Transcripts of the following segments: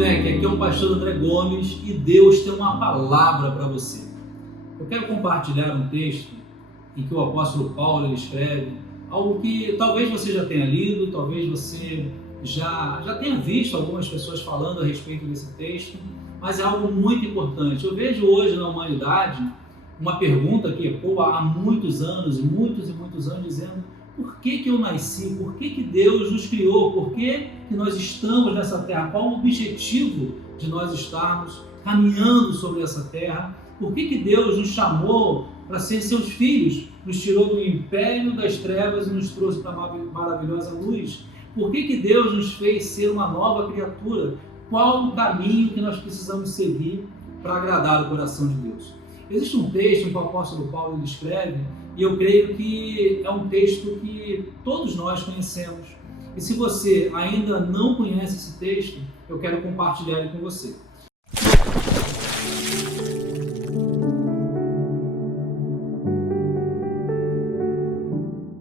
Ebeneck, aqui é o pastor André Gomes e Deus tem uma palavra para você. Eu quero compartilhar um texto em que o apóstolo Paulo ele escreve algo que talvez você já tenha lido, talvez você já tenha visto algumas pessoas falando a respeito desse texto, mas é algo muito importante. Eu vejo hoje na humanidade uma pergunta que ecoa há muitos anos, muitos e muitos anos, dizendo: por que eu nasci? Por que Deus nos criou? Por que nós estamos nessa terra? Qual o objetivo de nós estarmos caminhando sobre essa terra? Por que Deus nos chamou para ser seus filhos? Nos tirou do império das trevas e nos trouxe para a maravilhosa luz? Por que Deus nos fez ser uma nova criatura? Qual o caminho que nós precisamos seguir para agradar o coração de Deus? Existe um texto em que o apóstolo Paulo ele escreve, e eu creio que é um texto que todos nós conhecemos. E se você ainda não conhece esse texto, eu quero compartilhar ele com você.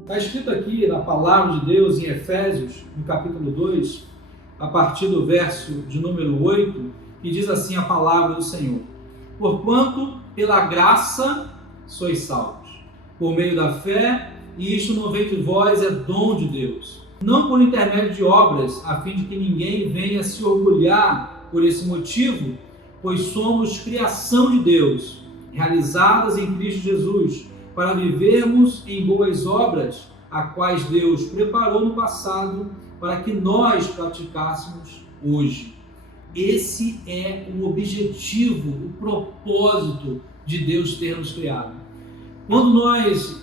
Está escrito aqui na palavra de Deus em Efésios, no capítulo 2, a partir do verso de número 8, que diz assim a palavra do Senhor: porquanto pela graça sois salvos, por meio da fé, e isto não vem de vós, é dom de Deus, não por intermédio de obras, a fim de que ninguém venha se orgulhar por esse motivo, pois somos criação de Deus, realizadas em Cristo Jesus, para vivermos em boas obras, a quais Deus preparou no passado, para que nós praticássemos hoje. Esse é o objetivo, o propósito de Deus ter nos criado. Quando nós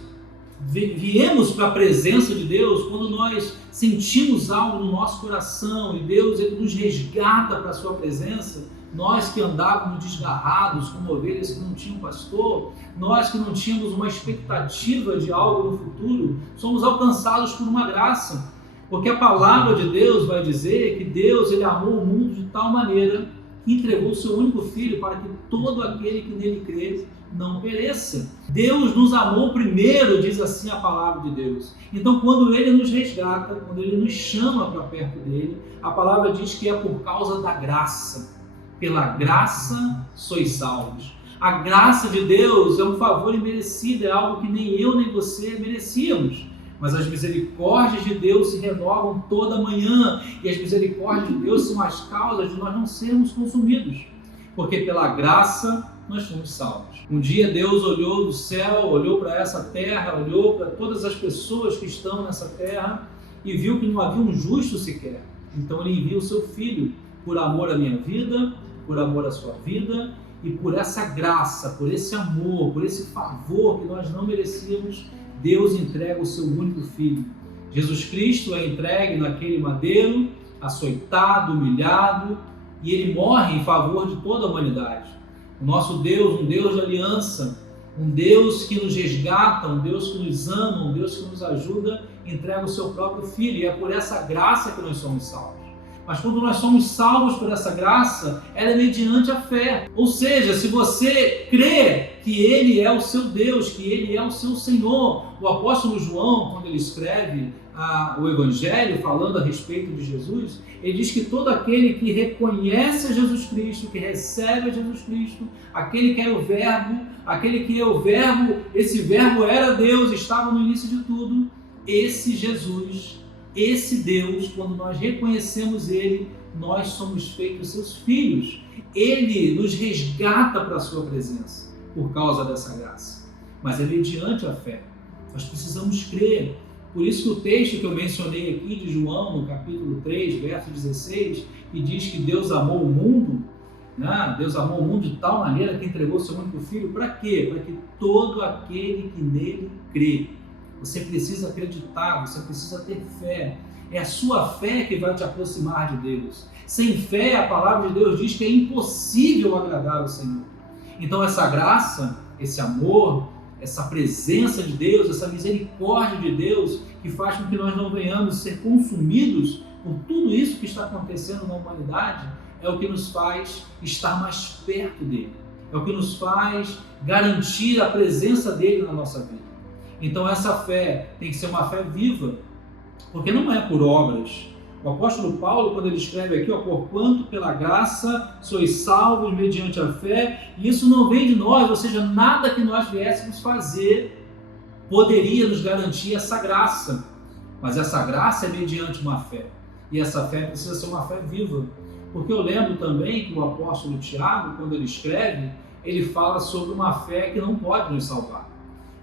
viemos para a presença de Deus, quando nós sentimos algo no nosso coração e Deus ele nos resgata para a sua presença, nós que andávamos desgarrados como ovelhas que não tinham pastor, nós que não tínhamos uma expectativa de algo no futuro, somos alcançados por uma graça. Porque a palavra de Deus vai dizer que Deus ele amou o mundo de tal maneira que entregou o seu único filho para que todo aquele que nele crê não pereça. Deus nos amou primeiro, diz assim a palavra de Deus. Então, quando ele nos resgata, quando ele nos chama para perto dele, a palavra diz que é por causa da graça. Pela graça sois salvos. A graça de Deus é um favor imerecido, é algo que nem eu nem você merecíamos. Mas as misericórdias de Deus se renovam toda manhã, e as misericórdias de Deus são as causas de nós não sermos consumidos, porque pela graça nós fomos salvos. Um dia Deus olhou do céu, olhou para essa terra, olhou para todas as pessoas que estão nessa terra e viu que não havia um justo sequer. Então ele envia o seu Filho por amor à minha vida, por amor à sua vida, e por essa graça, por esse amor, por esse favor que nós não merecíamos, Deus entrega o seu único Filho. Jesus Cristo é entregue naquele madeiro, açoitado, humilhado, e ele morre em favor de toda a humanidade. O nosso Deus, um Deus de aliança, um Deus que nos resgata, um Deus que nos ama, um Deus que nos ajuda, entrega o seu próprio Filho, e é por essa graça que nós somos salvos. Mas quando nós somos salvos por essa graça, ela é mediante a fé. Ou seja, se você crê que Ele é o seu Deus, que Ele é o seu Senhor, o apóstolo João, quando ele escreve o Evangelho, falando a respeito de Jesus, ele diz que todo aquele que reconhece a Jesus Cristo, que recebe a Jesus Cristo, aquele que é o Verbo, aquele que é o Verbo, esse Verbo era Deus, estava no início de tudo, esse Jesus, esse Deus, quando nós reconhecemos Ele, nós somos feitos seus filhos. Ele nos resgata para a sua presença por causa dessa graça. Mas é mediante a fé. Nós precisamos crer. Por isso que o texto que eu mencionei aqui de João, no capítulo 3, verso 16, que diz que Deus amou o mundo, né? Deus amou o mundo de tal maneira que entregou seu único Filho. Para quê? Para que todo aquele que nele crê. Você precisa acreditar, você precisa ter fé. É a sua fé que vai te aproximar de Deus. Sem fé, a palavra de Deus diz que é impossível agradar ao Senhor. Então essa graça, esse amor, essa presença de Deus, essa misericórdia de Deus, que faz com que nós não venhamos ser consumidos por tudo isso que está acontecendo na humanidade, é o que nos faz estar mais perto dele. É o que nos faz garantir a presença dele na nossa vida. Então essa fé tem que ser uma fé viva, porque não é por obras, O apóstolo Paulo, quando ele escreve aqui, porquanto pela graça sois salvos mediante a fé, e isso não vem de nós, ou seja, nada que nós viéssemos fazer poderia nos garantir essa graça, mas essa graça é mediante uma fé, e essa fé precisa ser uma fé viva, porque eu lembro também que o apóstolo Tiago, quando ele escreve, ele fala sobre uma fé que não pode nos salvar.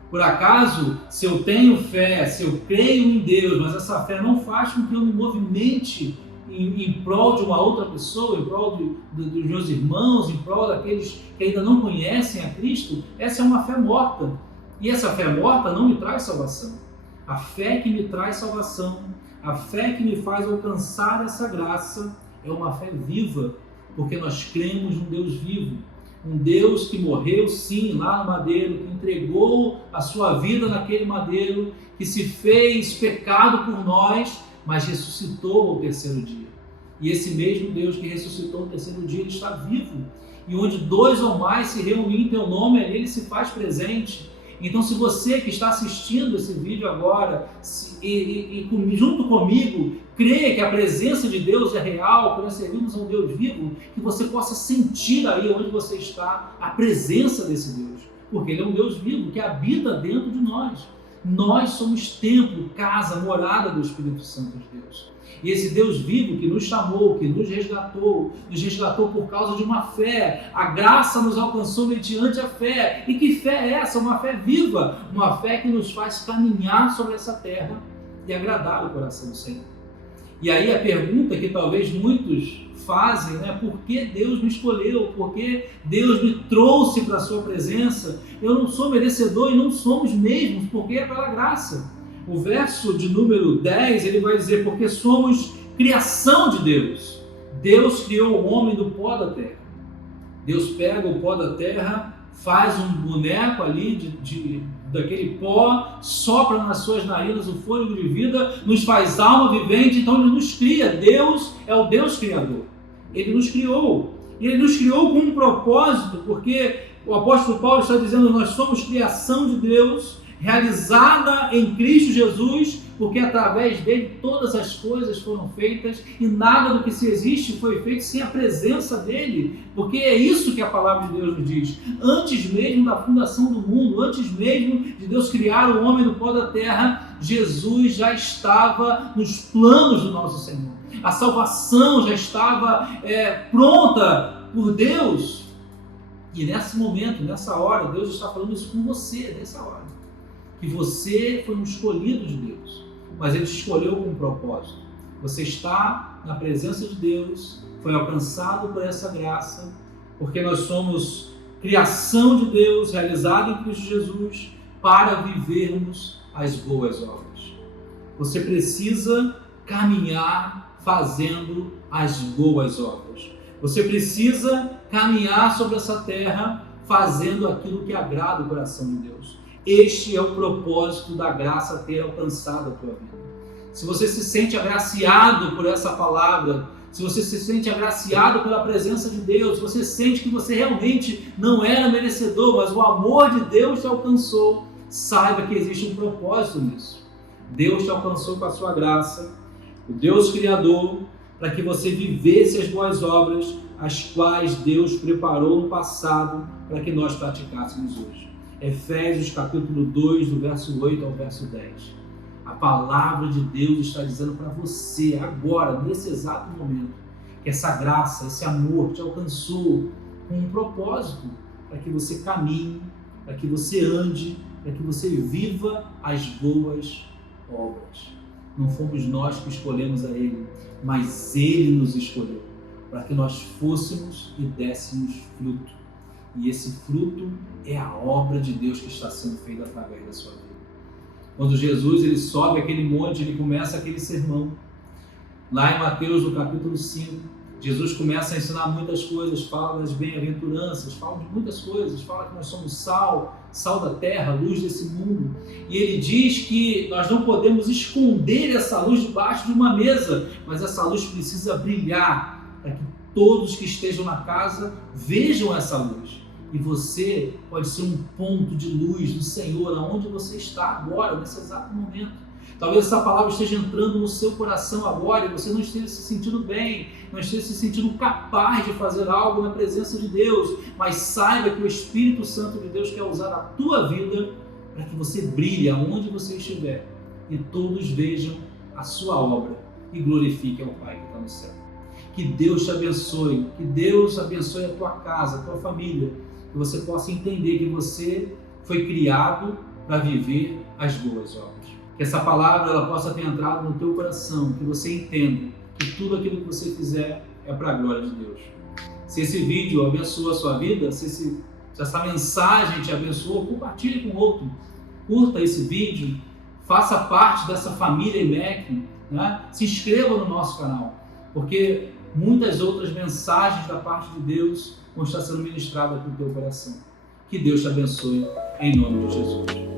Por acaso, se eu tenho fé, se eu creio em Deus, mas essa fé não faz com que eu me movimente em prol de uma outra pessoa, em prol dos meus irmãos, em prol daqueles que ainda não conhecem a Cristo, essa é uma fé morta. E essa fé morta não me traz salvação. A fé que me traz salvação, a fé que me faz alcançar essa graça, é uma fé viva, porque nós cremos num Deus vivo. Um Deus que morreu, sim, lá no madeiro, que entregou a sua vida naquele madeiro, que se fez pecado por nós, mas ressuscitou ao terceiro dia. E esse mesmo Deus que ressuscitou ao terceiro dia, ele está vivo. E onde 2 ou mais se reúnem em teu nome, ali ele se faz presente. Então, se você que está assistindo esse vídeo agora, junto comigo, crê que a presença de Deus é real, que nós servimos a um Deus vivo, que você possa sentir aí onde você está a presença desse Deus, porque Ele é um Deus vivo que habita dentro de nós. Nós somos templo, casa, morada do Espírito Santo de Deus. E esse Deus vivo que nos chamou, que nos resgatou por causa de uma fé. A graça nos alcançou mediante a fé. E que fé é essa? Uma fé viva, uma fé que nos faz caminhar sobre essa terra e agradar o coração do Senhor. E aí a pergunta que talvez muitos fazem, né? Por que Deus me escolheu? Por que Deus me trouxe para a sua presença? Eu não sou merecedor e não somos mesmos, porque é pela graça. O verso de número 10, ele vai dizer, porque somos criação de Deus. Deus criou o homem do pó da terra. Deus pega o pó da terra, faz um boneco ali daquele pó, sopra nas suas narinas o fôlego de vida, nos faz alma vivente, então Ele nos cria. Deus é o Deus Criador. Ele nos criou. E Ele nos criou com um propósito, porque o apóstolo Paulo está dizendo, nós somos criação de Deus, realizada em Cristo Jesus, porque através dele todas as coisas foram feitas e nada do que se existe foi feito sem a presença dele, porque é isso que a palavra de Deus nos diz. Antes mesmo da fundação do mundo, antes mesmo de Deus criar o homem do pó da terra, Jesus já estava nos planos do nosso Senhor. A salvação já estava pronta por Deus. E nesse momento, nessa hora, Deus está falando isso com você, nessa hora. Que você foi um escolhido de Deus, mas Ele te escolheu com um propósito. Você está na presença de Deus, foi alcançado por essa graça, porque nós somos criação de Deus, realizada em Cristo Jesus, para vivermos as boas obras. Você precisa caminhar fazendo as boas obras. Você precisa caminhar sobre essa terra fazendo aquilo que agrada o coração de Deus. Este é o propósito da graça ter alcançado a tua vida. Se você se sente agraciado por essa palavra, se você se sente agraciado pela presença de Deus, se você sente que você realmente não era merecedor, mas o amor de Deus te alcançou, saiba que existe um propósito nisso. Deus te alcançou com a sua graça, o Deus Criador, para que você vivesse as boas obras, as quais Deus preparou no passado para que nós praticássemos hoje. Efésios capítulo 2, do verso 8 ao verso 10. A palavra de Deus está dizendo para você, agora, nesse exato momento, que essa graça, esse amor te alcançou com um propósito, para que você caminhe, para que você ande, para que você viva as boas obras. Não fomos nós que escolhemos a Ele, mas Ele nos escolheu, para que nós fôssemos e dessemos fruto. E esse fruto é a obra de Deus que está sendo feita através da sua vida. Quando Jesus ele sobe aquele monte, ele começa aquele sermão. Lá em Mateus, no capítulo 5, Jesus começa a ensinar muitas coisas, fala das bem-aventuranças, fala de muitas coisas, fala que nós somos sal da terra, luz desse mundo. E ele diz que nós não podemos esconder essa luz debaixo de uma mesa, mas essa luz precisa brilhar para que todos que estejam na casa vejam essa luz. E você pode ser um ponto de luz do Senhor, aonde você está agora, nesse exato momento. Talvez essa palavra esteja entrando no seu coração agora e você não esteja se sentindo bem, não esteja se sentindo capaz de fazer algo na presença de Deus, mas saiba que o Espírito Santo de Deus quer usar a tua vida para que você brilhe aonde você estiver e todos vejam a sua obra e glorifiquem ao Pai que está no céu. Que Deus te abençoe, que Deus abençoe a tua casa, a tua família, que você possa entender que você foi criado para viver as boas obras. Que essa palavra ela possa ter entrado no teu coração, que você entenda que tudo aquilo que você fizer é para a glória de Deus. Se esse vídeo abençoa a sua vida, se essa mensagem te abençoou, compartilhe com outro. Curta esse vídeo, faça parte dessa família IMEC, né? Se inscreva no nosso canal, porque muitas outras mensagens da parte de Deus vão estar sendo ministradas no teu coração. Que Deus te abençoe, em nome de Jesus.